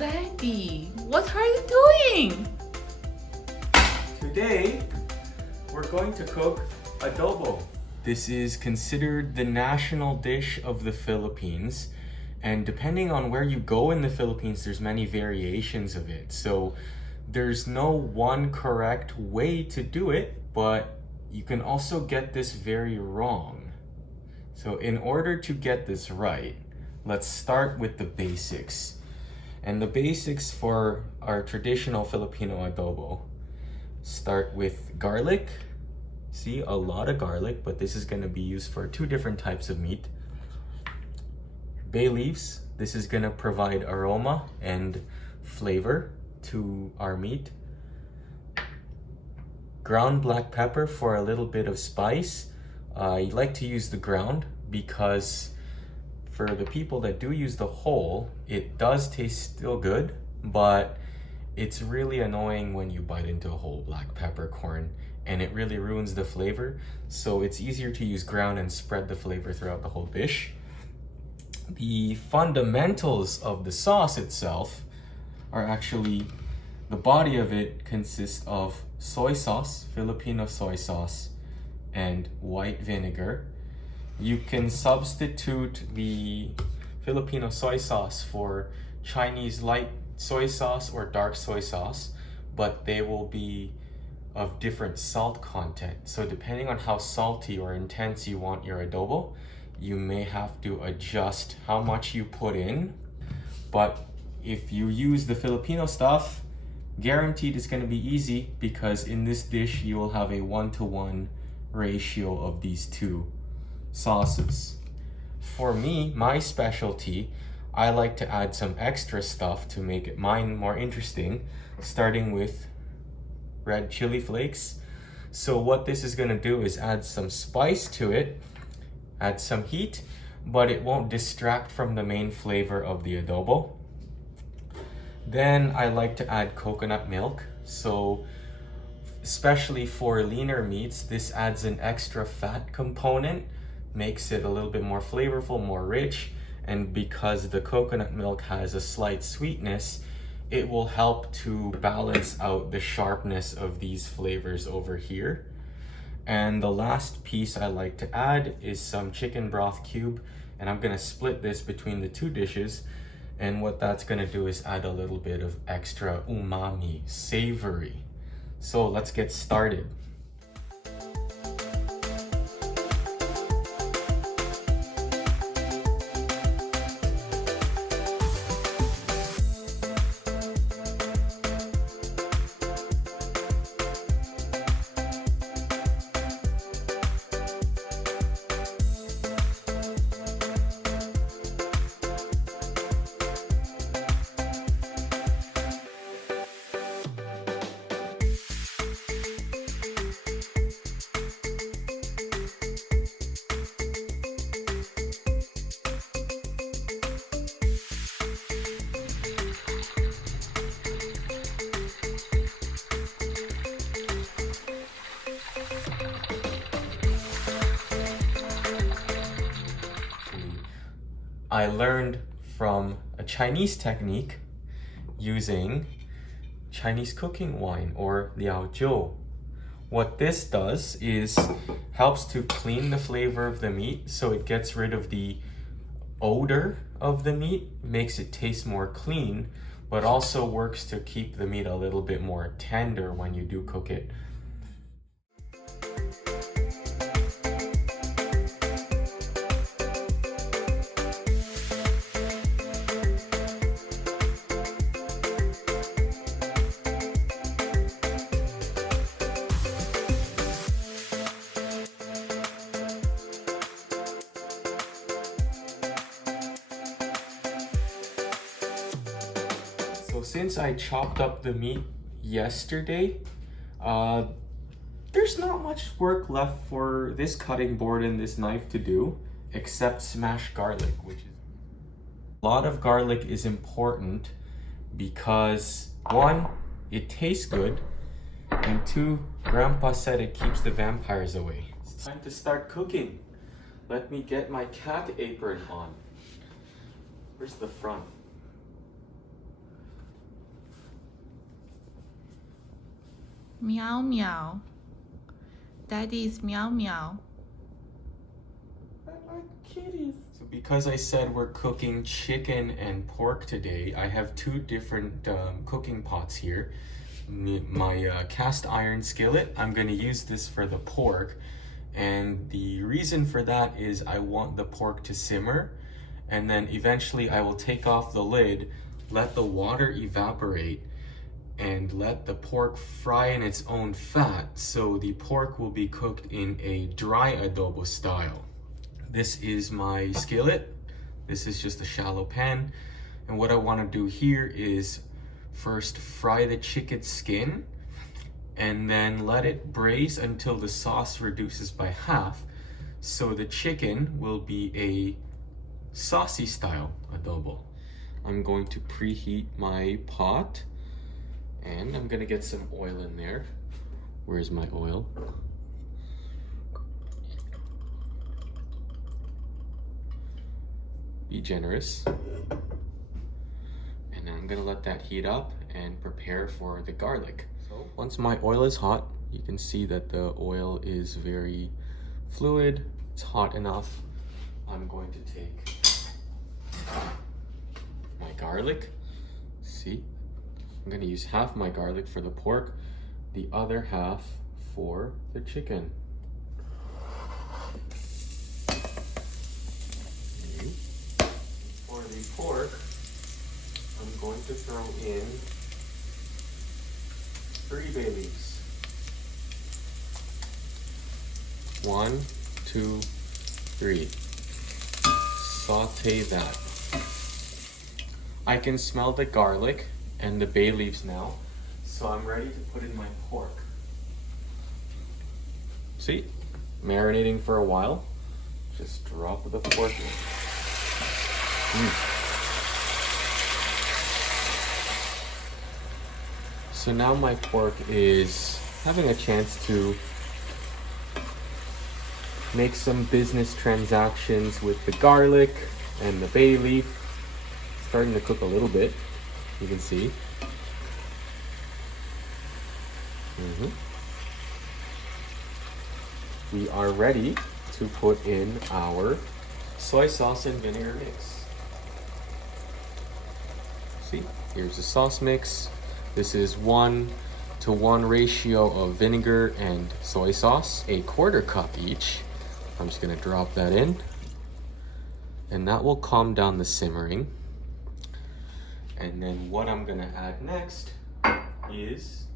Daddy, what are you doing? Today, we're going to cook adobo. This is considered the national dish of the Philippines. And depending on where you go in the Philippines, there's many variations of it. So there's no one correct way to do it, but you can also get this very wrong. So in order to get this right, let's start with the basics. And the basics for our traditional Filipino adobo start with garlic. See, a lot of garlic, but this is going to be used for two different types of meat. Bay leaves. This is going to provide aroma and flavor to our meat. Ground black pepper for a little bit of spice. I like to use the ground because for the people that do use the whole, it does taste still good, but it's really annoying when you bite into a whole black peppercorn and it really ruins the flavor. So it's easier to use ground and spread the flavor throughout the whole dish. The fundamentals of the sauce itself are actually, the body of it consists of soy sauce, Filipino soy sauce, and white vinegar. You can substitute the Filipino soy sauce for Chinese light soy sauce or dark soy sauce, but they will be of different salt content. So depending on how salty or intense you want your adobo, you may have to adjust how much you put in. But if you use the Filipino stuff, guaranteed it's going to be easy, because in this dish you will have a 1-to-1 ratio of these two sauces. For me, my specialty, I like to add some extra stuff to make it mine more interesting, starting with red chili flakes. So what this is going to do is add some spice to it, add some heat, but it won't distract from the main flavor of the adobo. Then I like to add coconut milk. So especially for leaner meats, this adds an extra fat component, makes it a little bit more flavorful, more rich. And because the coconut milk has a slight sweetness, it will help to balance out the sharpness of these flavors over here. And the last piece I like to add is some chicken broth cube, and I'm gonna split this between the two dishes. And what that's gonna do is add a little bit of extra umami, savory. So let's get started. I learned from a Chinese technique using Chinese cooking wine, or liaojiu. What this does is helps to clean the flavor of the meat, so it gets rid of the odor of the meat, makes it taste more clean, but also works to keep the meat a little bit more tender when you do cook it. So since I chopped up the meat yesterday, there's not much work left for this cutting board and this knife to do, except smash garlic, which is a lot of garlic is important because 1, it tastes good, and 2, Grandpa said it keeps the vampires away. It's time to start cooking. Let me get my cat apron on. Where's the front? Meow meow. Daddy's meow meow. I like kitties. So because I said we're cooking chicken and pork today, I have two different cooking pots here. My cast iron skillet, I'm gonna use this for the pork. And the reason for that is I want the pork to simmer, and then eventually I will take off the lid, let the water evaporate, and let the pork fry in its own fat, so the pork will be cooked in a dry adobo style. This is my skillet. This is just a shallow pan. And what I want to do here is first fry the chicken skin and then let it braise until the sauce reduces by half. So the chicken will be a saucy style adobo. I'm going to preheat my pot and I'm gonna get some oil in there. Where's my oil? Be generous. And then I'm gonna let that heat up and prepare for the garlic. So once my oil is hot, you can see that the oil is very fluid. It's hot enough. I'm going to take my garlic. See? I'm gonna use half my garlic for the pork, the other half for the chicken. Okay. For the pork, I'm going to throw in 3 bay leaves. 1, 2, 3. Saute that. I can smell the garlic and the bay leaves now, so I'm ready to put in my pork. See, marinating for a while. Just drop the pork in. So now my pork is having a chance to make some business transactions with the garlic and the bay leaf. Starting to cook a little bit. You can see. We are ready to put in our soy sauce and vinegar mix. See, here's the sauce mix. This is 1-to-1 ratio of vinegar and soy sauce, 1/4 cup each. I'm just gonna drop that in, and that will calm down the simmering. And then what I'm gonna add next is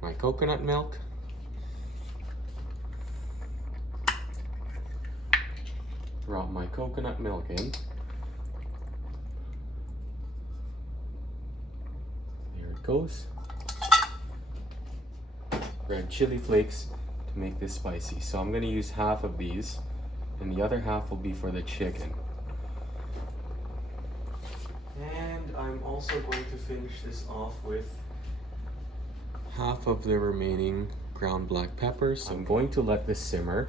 my coconut milk. Drop my coconut milk in. There it goes. Red chili flakes to make this spicy. So I'm gonna use half of these, and the other half will be for the chicken. And I'm also going to finish this off with half of the remaining ground black pepper. So I'm going to let this simmer.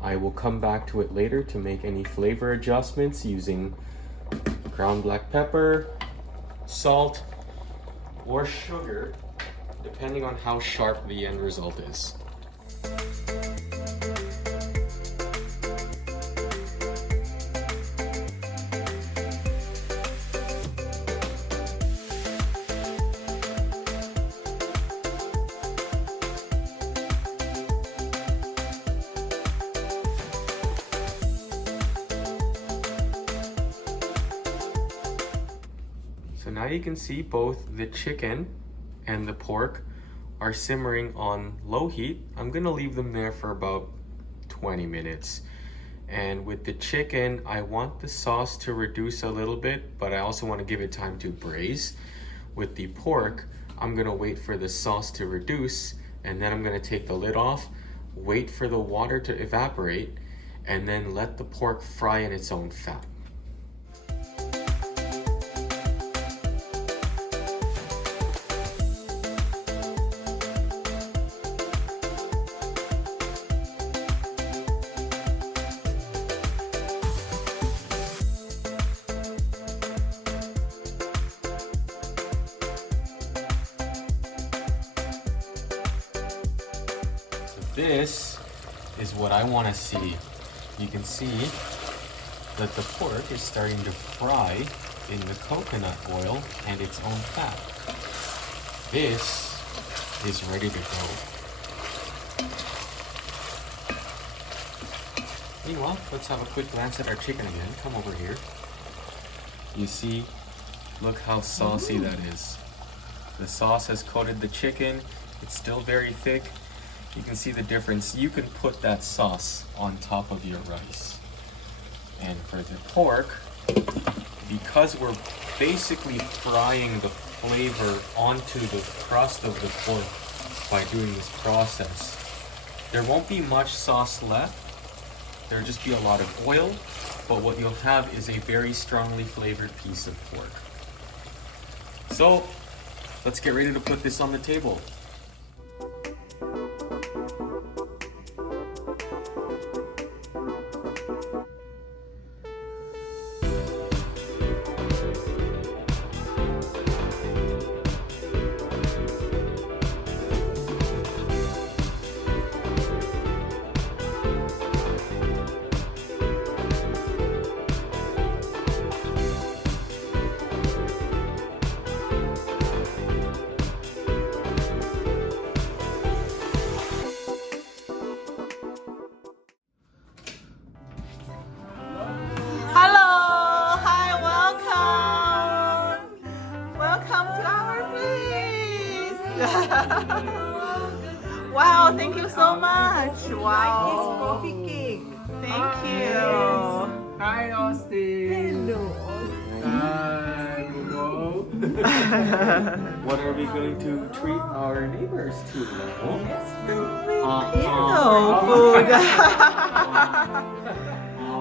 I will come back to it later to make any flavor adjustments using ground black pepper, salt, or sugar, depending on how sharp the end result is. So now you can see both the chicken and the pork are simmering on low heat. I'm gonna leave them there for about 20 minutes. And with the chicken, I want the sauce to reduce a little bit, but I also want to give it time to braise. With the pork, I'm gonna wait for the sauce to reduce, and then I'm gonna take the lid off, wait for the water to evaporate, and then let the pork fry in its own fat. this is what I want to see. You can see that the pork is starting to fry in the coconut oil and its own fat. This is ready to go. Meanwhile, let's have a quick glance at our chicken again. Come over here. You see, look how saucy that is. The sauce has coated the chicken. It's still very thick. You can see the difference. You can put that sauce on top of your rice. And for the pork, because we're basically frying the flavor onto the crust of the pork by doing this process, there won't be much sauce left. There'll just be a lot of oil, but what you'll have is a very strongly flavored piece of pork. So, let's get ready to put this on the table. Wow, thank you so much. It's Wow. coffee cake. Thank you. Hi, Austin. Hello. Hi, Momo. What are we going to treat our neighbors to? Filipino food.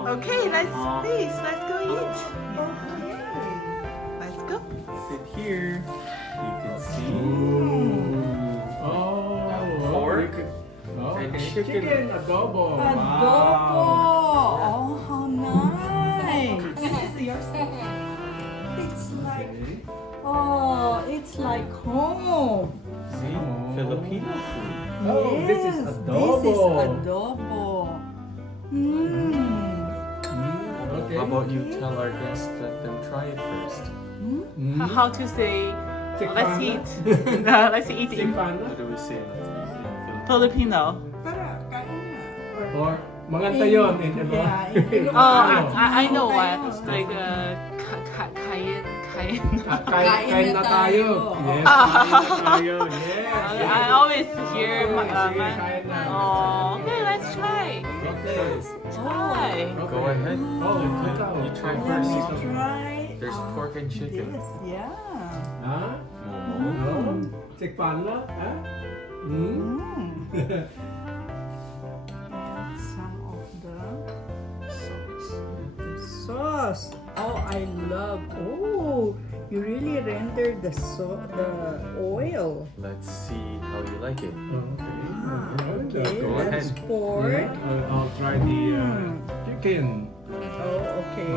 Okay, let's go eat. Let's go. Sit here. You can see pork and chicken. Chicken adobo. Adobo. Oh, how nice. It's like, oh, it's like home. See? Filipino food. Oh, this is Yes, adobo. This is adobo. Okay. How about you tell our guests, let them try it first? How to say, let's eat. Let's eat in What Sikpana? do we say? Filipino. Tara, kain na. Or mga tayon in Yeah, in Ilocano. Oh, I know what. Like, kain. Kain na tayo. Yes, Ah. kain na tayo. Yes. I always hear Oh, my, sige, kain na. oh, okay, let's try. Okay. Try. Go ahead. Oh, You try Let first. me try. There's pork and chicken. This, yeah. Ha? Momo. Sikpana? Ha? And some of the sauce. Oh, I love. Oh, you really rendered the oil. Let's see how you like it. Okay, Go ahead. that's pork. I'll try the chicken. Oh, okay.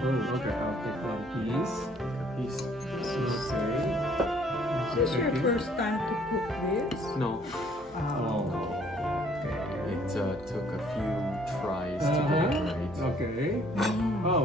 Oh, okay. I'll take one piece. A piece. Okay. Is this your first time to cook this? No. Oh. Okay. It took a few tries to get it right. Okay. Oh.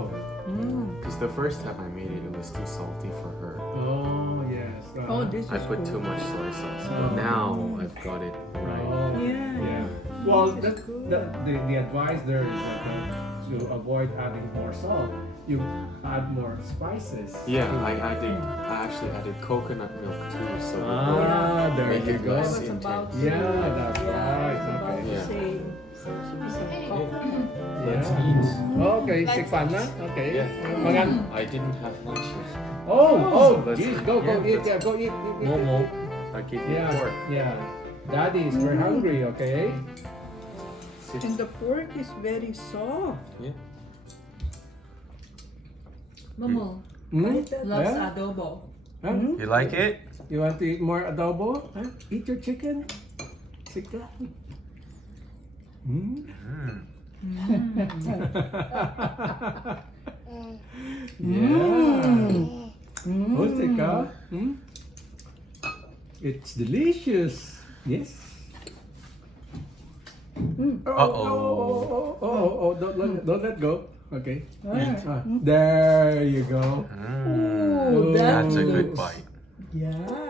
Because the first time I made it, it was too salty for her. Oh, yes. Oh, this I is put good. too much soy sauce. Oh. But now I've got it right. Oh, Yeah. yeah. Well, This is good. the advice there is that to avoid adding more salt, you add more spices. Yeah, I actually added coconut milk too, so it Ah, there make you it go. less I was about intense. to- Yeah, that's Yeah, I right. was about Okay. to Yeah. say some coffee. Let's Yeah. eat. Okay, sikpana. Okay. Yeah. Mga. I didn't have lunch yet. Oh, let's- geez, go yeah, eat. let's- Yeah, go eat. Momo, I gave you Yeah, pork. yeah. Daddies, we're hungry. Okay. Sit. And the pork is very soft. Yeah. Momo Hmm? loves Yeah? adobo. Huh? You like it? You want to eat more adobo? Huh? Eat your chicken. Sit down. Hmm? Yeah. Oh, Sika. Hmm? It's delicious. Yes. Uh-oh. Don't let go. Okay. There you go. That's a good bite. Yeah.